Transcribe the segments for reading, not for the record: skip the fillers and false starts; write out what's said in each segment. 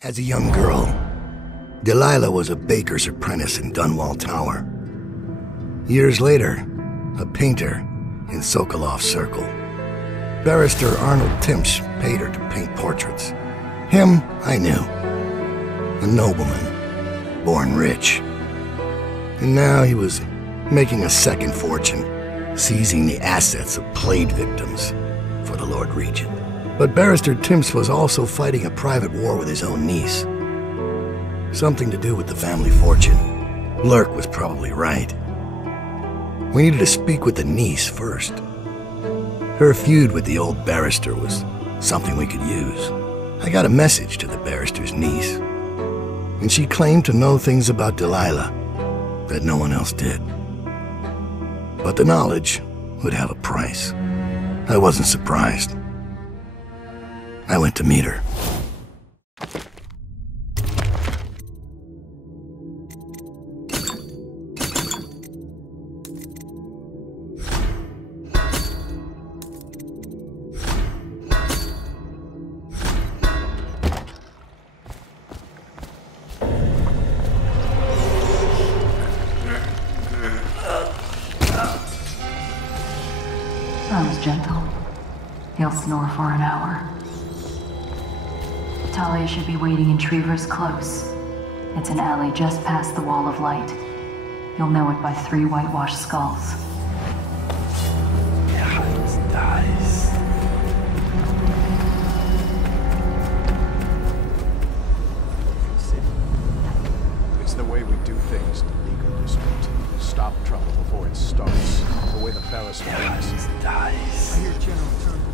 As a young girl, Delilah was a baker's apprentice in Dunwall Tower. Years later, a painter in Sokolov Circle. Barrister Arnold Timsh paid her to paint portraits. Him, I knew. A nobleman, born rich. And now he was making a second fortune, seizing the assets of plague victims for the Lord Regent. But Barrister Timsh was also fighting a private war with his own niece. Something to do with the family fortune. Lurk was probably right. We needed to speak with the niece first. Her feud with the old barrister was something we could use. I got a message to the barrister's niece, and she claimed to know things about Delilah that no one else did. But the knowledge would have a price. I wasn't surprised. I went to meet her. Sounds gentle. He'll snore for an hour. Talia should be waiting in Trevor's Close. It's an alley just past the Wall of Light. You'll know it by 3 whitewashed skulls. Your heart dies. It's the way we do things, the legal district. Stop trouble before it starts. The way the Paris Your heart is. dies. I hear General Turnbull.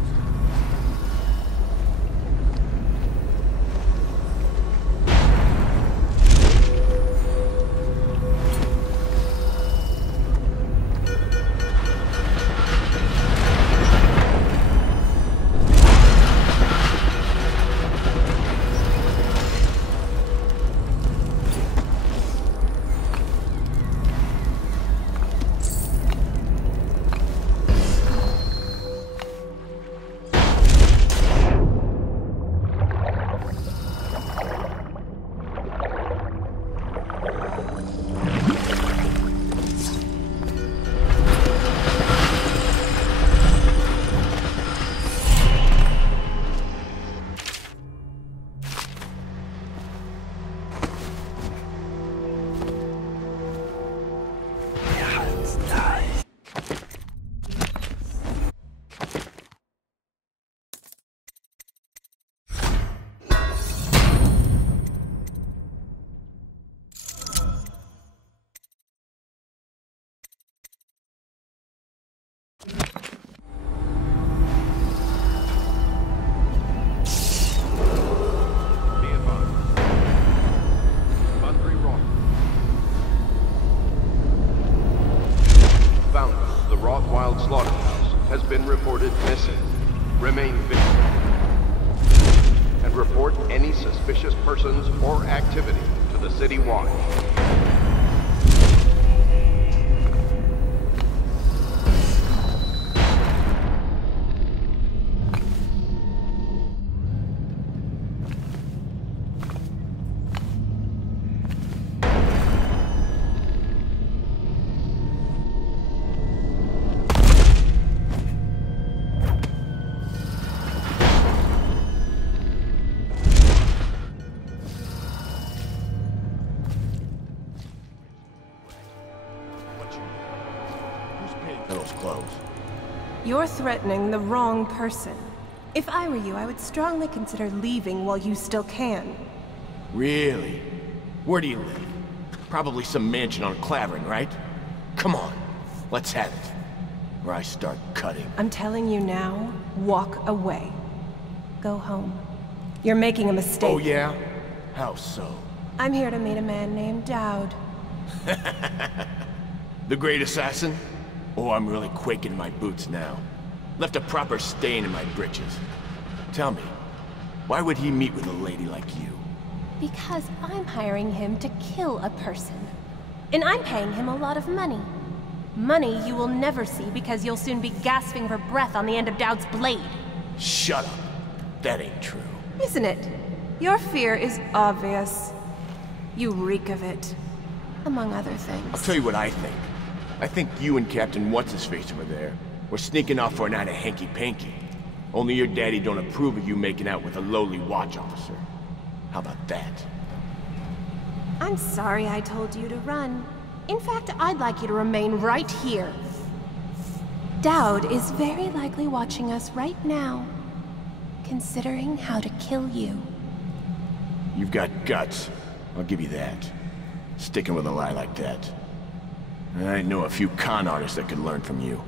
Slaughterhouse has been reported missing. Remain vigilant. And report any suspicious persons or activity to the City Watch. You're threatening the wrong person. If I were you, I would strongly consider leaving while you still can. Really? Where do you live? Probably some mansion on Clavering, right? Come on, let's have it. Or I start cutting. I'm telling you now, walk away. Go home. You're making a mistake. Oh yeah? How so? I'm here to meet a man named Dowd. The great assassin? Oh, I'm really quaking in my boots now. Left a proper stain in my britches. Tell me, why would he meet with a lady like you? Because I'm hiring him to kill a person. And I'm paying him a lot of money. Money you will never see because you'll soon be gasping for breath on the end of Dowd's blade. Shut up. That ain't true. Isn't it? Your fear is obvious. You reek of it, among other I'll things. tell you what I think. I think you and Captain What's-His-Face over there were sneaking off for a night of hanky-panky. Only your daddy don't approve of you making out with a lowly watch officer. How about that? I'm sorry I told you to run. In fact, I'd like you to remain right here. Dowd is very likely watching us right now, considering how to kill you. You've got guts. I'll give you that. Sticking with a lie like that. I know a few con artists that could learn from you.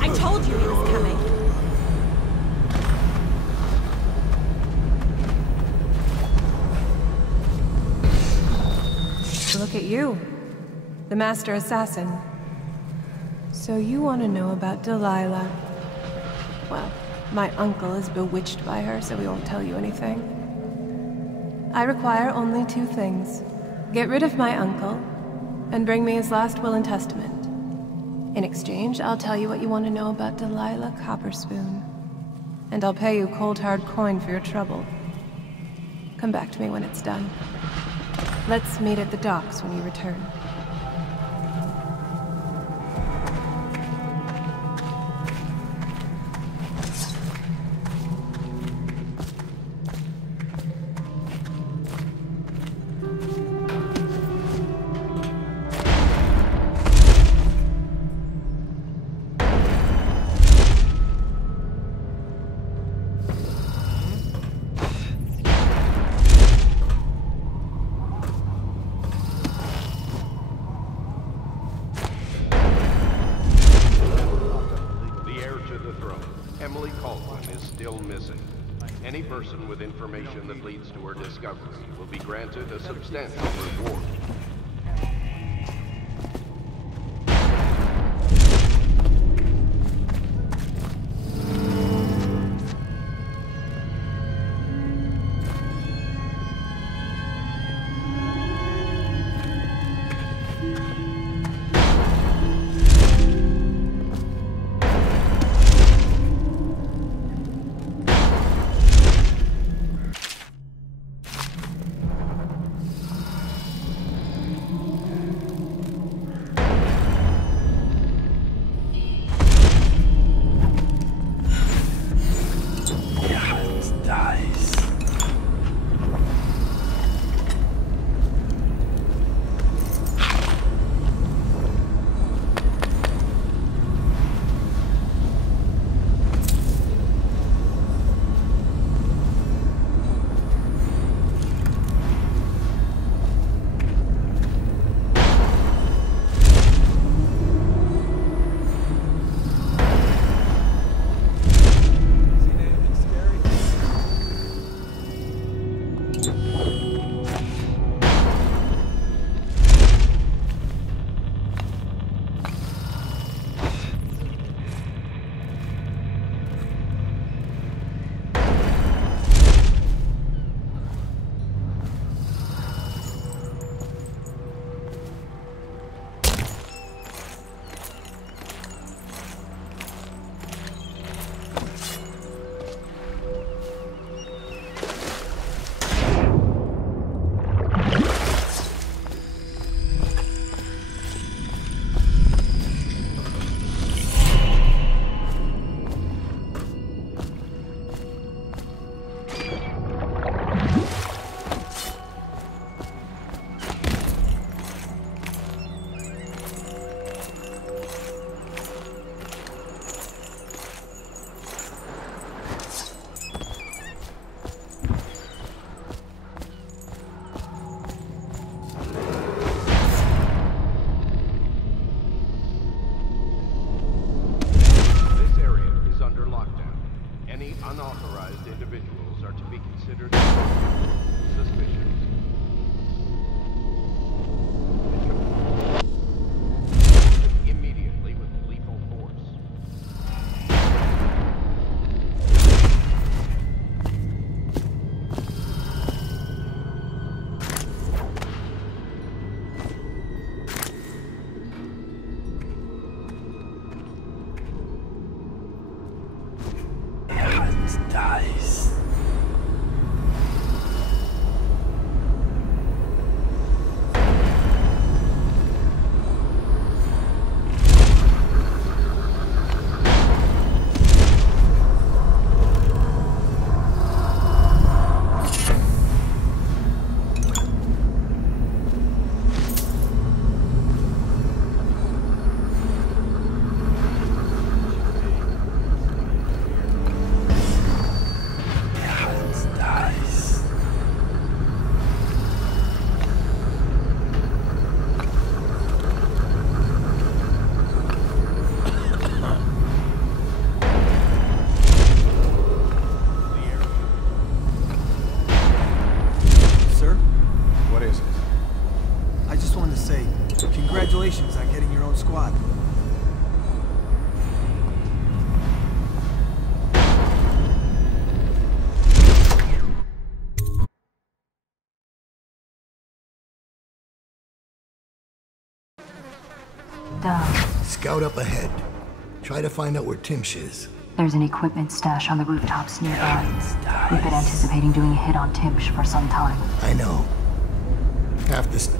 I told you he was coming. Look at you, the Master Assassin. So you want to know about Delilah. Well, my uncle is bewitched by her, so we won't tell you anything. I require only 2 things. Get rid of my uncle, and bring me his last will and testament. In exchange, I'll tell you what you want to know about Delilah Copperspoon. And I'll pay you cold hard coin for your trouble. Come back to me when it's done. Let's meet at the docks when you return. Any person with information that leads to her discovery will be granted a substantial reward. Unauthorized individuals are to be considered suspicious. Immediately with lethal force. Dies. Congratulations on getting your own squad. Scout up ahead. Try to find out where Timsh is. There's an equipment stash on the rooftops nearby. We've been anticipating doing a hit on Timsh for some time. I know. Half this...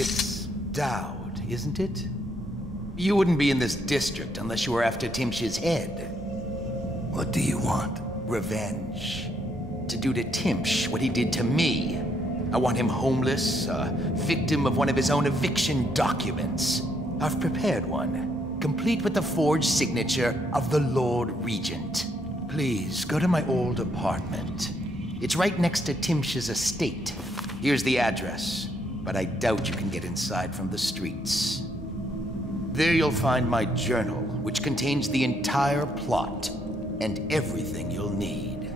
It's Dowd, isn't it? You wouldn't be in this district unless you were after Timsh's head. What do you want? Revenge. To do to Timsh what he did to me. I want him homeless, a victim of one of his own eviction documents. I've prepared one, complete with the forged signature of the Lord Regent. Please, go to my old apartment. It's right next to Timsh's estate. Here's the address, but I doubt you can get inside from the streets. There you'll find my journal, which contains the entire plot and everything you'll need.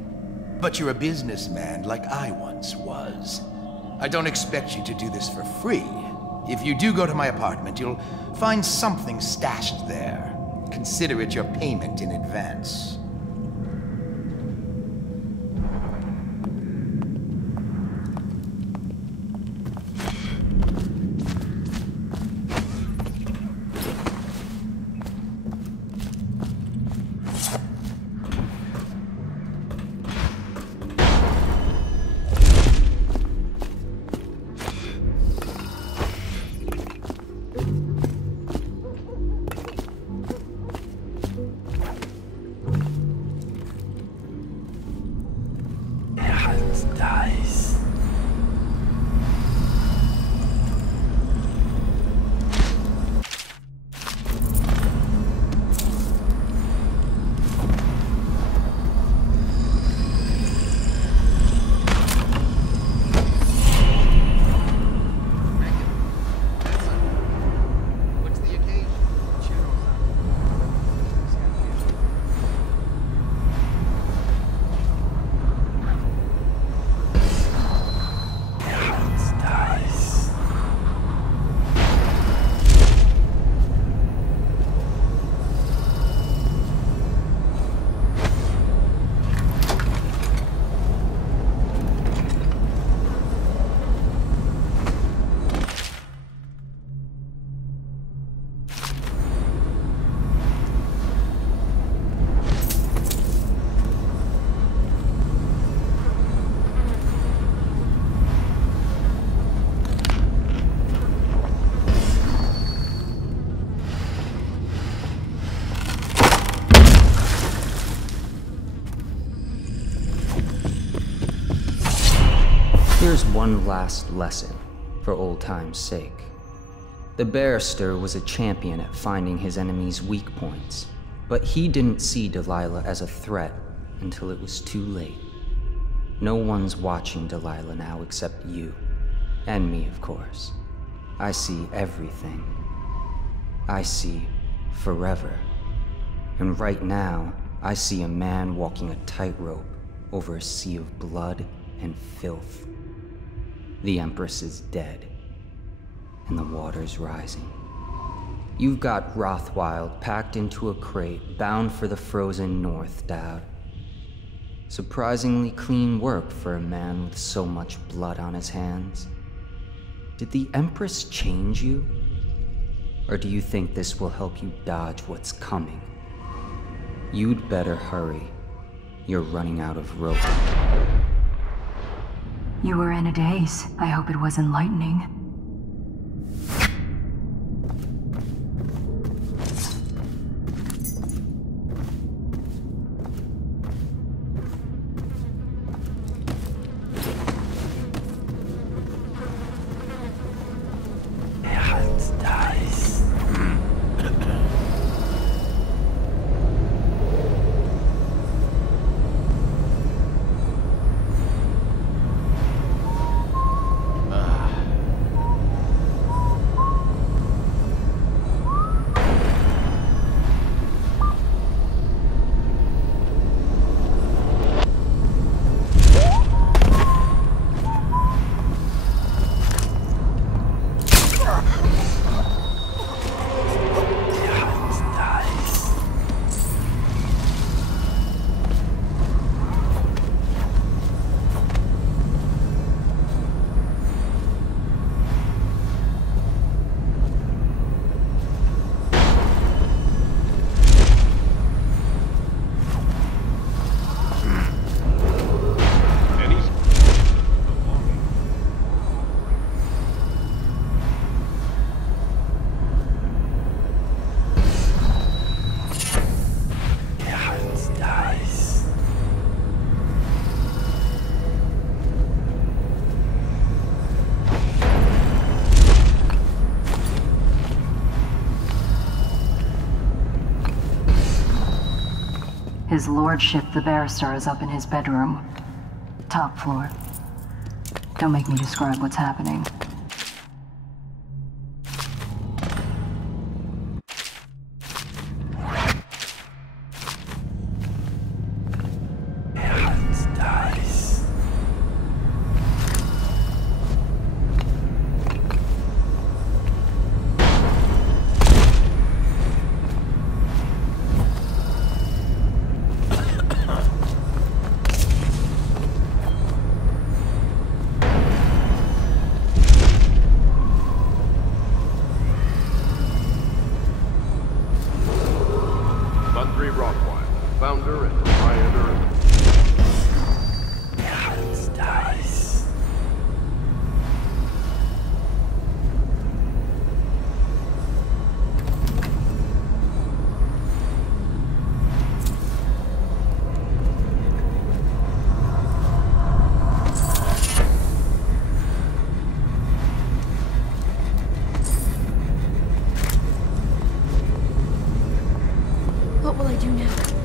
But you're a businessman like I once was. I don't expect you to do this for free. If you do go to my apartment, you'll find something stashed there. Consider it your payment in advance. Here's one last lesson, for old time's sake. The barrister was a champion at finding his enemies' weak points, but he didn't see Delilah as a threat until it was too late. No one's watching Delilah now except you. And me, of course. I see everything. I see forever. And right now, I see a man walking a tightrope over a sea of blood and filth. The Empress is dead, and the water's rising. You've got Rothwild packed into a crate, bound for the frozen north, Dowd. Surprisingly clean work for a man with so much blood on his hands. Did the Empress change you? Or do you think this will help you dodge what's coming? You'd better hurry. You're running out of rope. You were in a daze. I hope it was enlightening. His lordship, the barrister, is up in his bedroom. Top floor. Don't make me describe what's happening. Founder and proprietor of What will I do now?